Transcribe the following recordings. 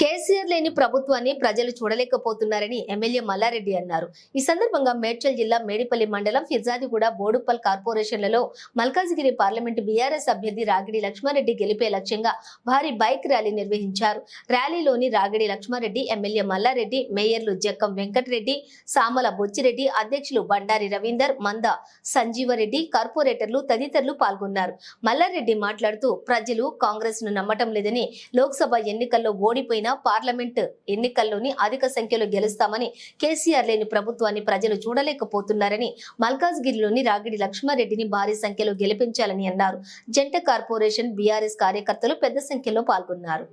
కేసీఆర్ లేని ప్రభుత్వాన్ని ప్రజలు చూడలేకపోతున్నారని ఎమ్మెల్యే మల్లారెడ్డి అన్నారు. ఈ సందర్భంగా మేడ్చల్ జిల్లా మేడిపల్లి మండలం ఫిర్జాదిగూడ బోడుప్పల్ కార్పొరేషన్లలో మల్కాజిగిరి పార్లమెంటు బీఆర్ఎస్ అభ్యర్థి రాగిడి లక్ష్మారెడ్డి గెలిపే లక్ష్యంగా భారీ బైక్ ర్యాలీ నిర్వహించారు. ర్యాలీలోని రాగిడి లక్ష్మారెడ్డి ఎమ్మెల్యే మల్లారెడ్డి మేయర్లు జక్కం వెంకటరెడ్డి సామల బొచ్చిరెడ్డి అధ్యక్షులు బండారి రవీందర్ మంద సంజీవరెడ్డి కార్పొరేటర్లు తదితరులు పాల్గొన్నారు. మల్లారెడ్డి మాట్లాడుతూ ప్రజలు కాంగ్రెస్ను నమ్మటం లేదని లోక్సభ ఎన్నికల్లో ఓడిపోయిన పార్లమెంట్ ఎన్నికల్లోని అధిక సంఖ్యలో గెలుస్తామని కేసీఆర్ లేని ప్రభుత్వాన్ని ప్రజలు చూడలేకపోతున్నారని మల్కాజ్గిరిలోని రాగిడి లక్ష్మారెడ్డిని భారీ సంఖ్యలో గెలిపించాలని అన్నారు. జంట కార్పొరేషన్ బీఆర్ఎస్ కార్యకర్తలు పెద్ద సంఖ్యలో పాల్గొన్నారు.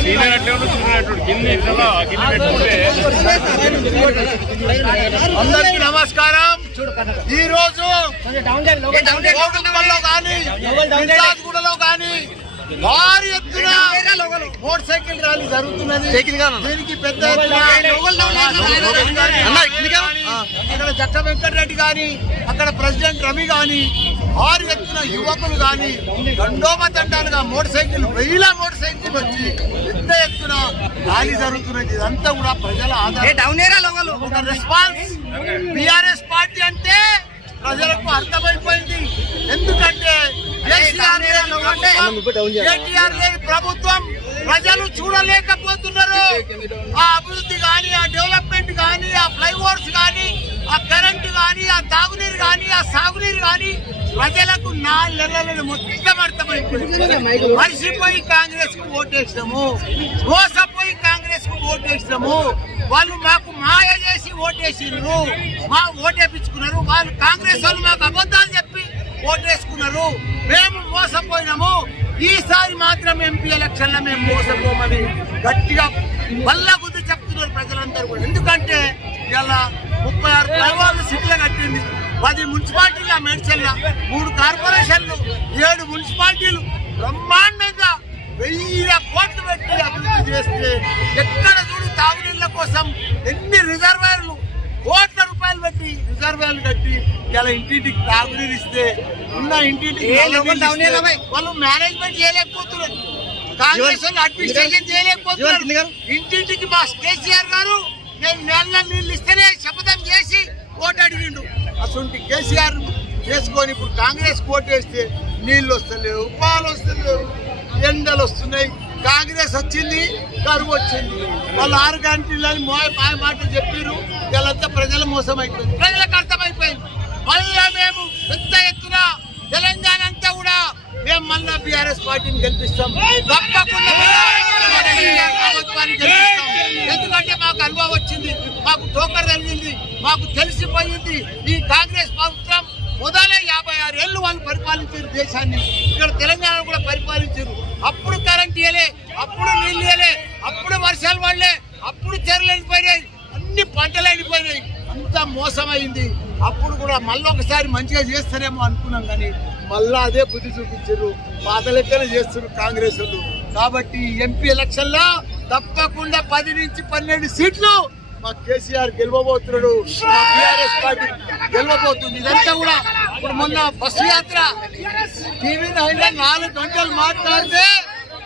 సీనియర్ అట్లే ఉండు చిన్న అట్లుండు. గిన్నె ఇట్లా గిన్నె పెట్టుకుంటే అందరికీ నమస్కారం. ఈ రోజు కానీ కానీ భారీ ఎత్తున మోటార్ సైకిల్ ర్యాలీ జరుగుతున్నది. దీనికి పెద్ద ఇక్కడ జట్ట వెంకటరెడ్డి గాని అక్కడ ప్రెసిడెంట్ రవి గాని భారీ ఎత్తున యువకులు గాని దండోమ దండాలుగా మోటార్ సైకిల్ వేల మోటార్ సైకిల్ వచ్చి పెద్ద ఎత్తున ర్యాలీ జరుగుతున్నది. ఇదంతా కూడా ప్రజల ఆధారం. ఒక రెస్పాన్స్ బిఆర్ఎస్ పార్టీ అంటే ప్రజలకు అర్థమైపోయింది. ఎందుకంటే కేటీఆర్ లేని ప్రభుత్వం ప్రజలు చూడలేకపోతున్నారు. ఆ అభివృద్ధి కానీ ఆ డెవలప్మెంట్ కానీ ఆ ఫ్లైఓవర్స్ కానీ ఆ కరెంట్ కానీ ఆ తాగునీరు కానీ సాగునీరు కానీ ప్రజలకు నాలుగు నెలలను మొత్తం అర్థమైపోయింది మర్చిపోయి కాంగ్రెస్కు ఓటేసినాము మోసపోయి కాంగ్రెస్కు ఓటేసినాము వాళ్ళు మాకు మాయ చేసి ఓటేసిండ్రు మా ఓటేపించుకున్నారు. వాళ్ళు కాంగ్రెస్ వాళ్ళు మాకు అబద్ధాలు చెప్పి ఓటేసుకున్నారు. మేము మోసపోయినాము. ఈసారి మాత్రం ఎంపీ ఎలక్షన్లో మేము మోసపోమని గట్టిగా వల్ల గుద్ది చెప్తున్నారు ప్రజలందరూ కూడా. ఎందుకంటే ఇలా ముప్పై ఆరు ఫ్లైఓవర్లు సిటీలో కట్టింది. పది మున్సిపాలిటీలు మేడ్చల్ల. మూడు కార్పొరేషన్లు ఏడు మున్సిపాలిటీలు. బ్రహ్మాండంగా వెయ్యి కోట్లు పెట్టి అభివృద్ధి చేస్తే ఎక్కడ చూడు తాగునీళ్ళ కోసం ఎన్ని రిజర్వాయర్లు కోట్ల రూపాయలు పెట్టి రిజర్వాయర్లు కట్టి ఇలా ఇంటింటికి తాగునీరు ఇస్తే ఉన్న ఇంటింటికి వాళ్ళు మేనేజ్మెంట్ చేయలేకపోతున్నారు. కాంగ్రెస్ వాళ్ళు అడ్మినిస్ట్రేషన్ చేయలేకపోతున్నారు. ఇంటింటికి మా కేసీఆర్ గారు నేను నెల నీళ్ళు ఇస్తేనే శపథం చేసి ఓటు అడిగిండు అసలు కేసీఆర్ చేసుకొని ఇప్పుడు కాంగ్రెస్ ఓటు వేస్తే నీళ్ళు వస్తలేవు పాలు వస్తలేవు ఎండలు వస్తున్నాయి కాంగ్రెస్ వచ్చింది కరువు వచ్చింది. వాళ్ళు ఆరు గంటలని మోయ పాయ మాటలు చెప్పారు వీళ్ళంతా ప్రజల మోసం అయిపోయింది ప్రజలకు అర్థమైపోయింది. మళ్ళా మేము పెద్ద ఎత్తున తెలంగాణ అంతా కూడా మేము మళ్ళా బీఆర్ఎస్ పార్టీని గెలిపిస్తాం. తప్పకుండా ఎందుకంటే మాకు అనుభవం వచ్చింది మాకు టోకర్ కలిగింది మాకు తెలిసిపోయింది. ఈ కాంగ్రెస్ ప్రభుత్వం మొదలై యాభై ఆరు ఏళ్ళు వాళ్ళు పరిపాలించారు దేశాన్ని. ఇక్కడ తెలంగాణ కూడా పరిపాలించారు. అప్పుడు కరెంట్ ఇవ్వలే అప్పుడు నీళ్ళు ఇయలే అప్పుడు వర్షాలు పడలే అప్పుడు చెరువులు ఎండిపోయినాయి అన్ని పంటలు ఎండిపోయినాయి. అంతా మోసమైంది. అప్పుడు కూడా మళ్ళీ ఒకసారి మంచిగా చేస్తారేమో అనుకున్నాం కానీ మళ్ళా అదే బుద్ధి చూపించారు. పాత లెక్కన చేస్తున్నారు కాంగ్రెస్ వాళ్ళు. కాబట్టి ఎంపీ ఎలక్షన్లో తప్పకుండా పది నుంచి పన్నెండు సీట్లు మా కేసీఆర్ గెలవబోతున్నాడు మా టీఆర్ఎస్ పార్టీ గెలవబోతుంది. ఇదంతా కూడా ఇప్పుడు మొన్న బస్సు యాత్ర. టీవీ నైన్లో నాలుగు గంటలు మాట్లాడితే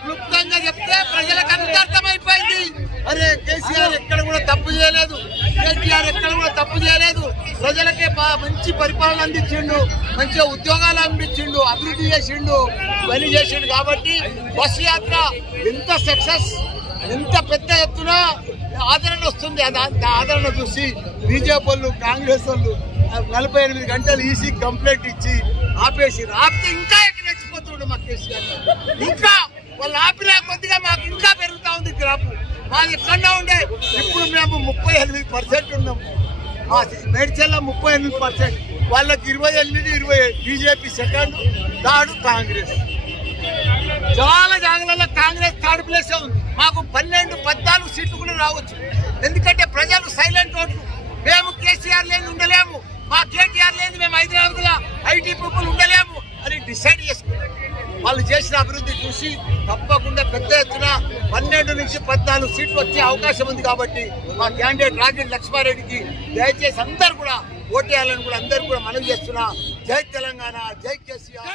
క్లుప్తంగా చెప్తే ప్రజలకు అంత అర్థమైపోయింది. అరే కేసీఆర్ ఎక్కడ కూడా తప్పు చేయలేదు. కేసీఆర్ ఎక్కడ కూడా తప్పు చేయలేదు. ప్రజలకే బా- మంచి పరిపాలన అందించిండు మంచిగా ఉద్యోగాలు అందించిండు అభివృద్ధి చేసిండు పని చేసిండు కాబట్టి బస్సు యాత్ర ఎంత సక్సెస్ ఎంత పెద్ద ఎత్తున ఆదరణ వస్తుంది? ఆ ఆదరణ చూసి బీజేపీ వాళ్ళు కాంగ్రెస్ వాళ్ళు నలభై ఎనిమిది గంటలు ఈసీ కంప్లైంట్ ఇచ్చి ఆపేసి ఆపితే ఇంకా ఎక్కడ నచ్చిపోతుండే మా కేసీఆర్ ఇంకా వాళ్ళు ఆపినా కొద్దిగా మాకు ఇంకా పెరుగుతా ఉంది గ్రాపు మాది ఎక్కడన్నా ఉండే ఇప్పుడు మేము ముప్పై ఎనిమిది పర్సెంట్ ఉన్నాము మా మేడ్చల్లో ముప్పై ఎనిమిది పర్సెంట్. వాళ్ళకి ఇరవై ఎనిమిది ఇరవై బీజేపీ సెకండ్ థర్డ్ కాంగ్రెస్. చాలా జాగాలలో కాంగ్రెస్ థర్డ్ ప్లేస్ ఉంది. మాకు పన్నెండు పద్నాలుగు సీట్లు కూడా రావచ్చు. ఎందుకంటే ప్రజలు సైలెంట్ ఓట్లు మేము కేసీఆర్ లేని ఉండలేము. మా కేటీఆర్ లేని మేము హైదరాబాద్ ఐటీ పీపుల్ ఉండలేము అని డిసైడ్ చేసుకున్నాం. వాళ్ళు చేసిన అభివృద్ధి చూసి తప్పకుండా పెద్ద ఎత్తున పన్నెండు నుంచి పద్నాలుగు సీట్లు వచ్చే అవకాశం ఉంది కాబట్టి మా క్యాండిడేట్ రాజేంద్ర లక్ష్మారెడ్డికి దయచేసి అందరు కూడా ఓటేయాలని కూడా అందరు కూడా మనం చేస్తున్నా. జై తెలంగాణ జై కేసీఆర్.